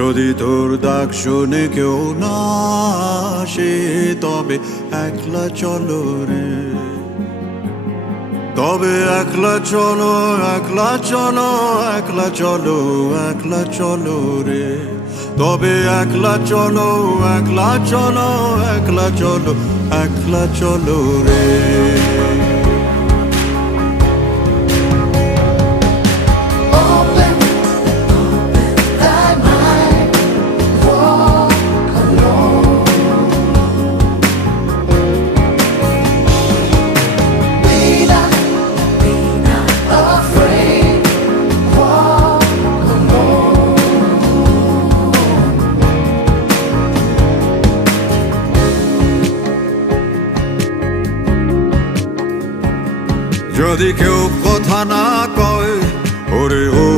যদি তোর ডাক শুনে কেউ না আসে, তবে একলা চলো রে, তবে একলা চলো, একলা চলো, একলা চলো, একলা চলো রে, তবে একলা চলো, একলা চলো, একলা চলো, একলা চলো রে। যদি কেউ কথা না কয়, ওরে ও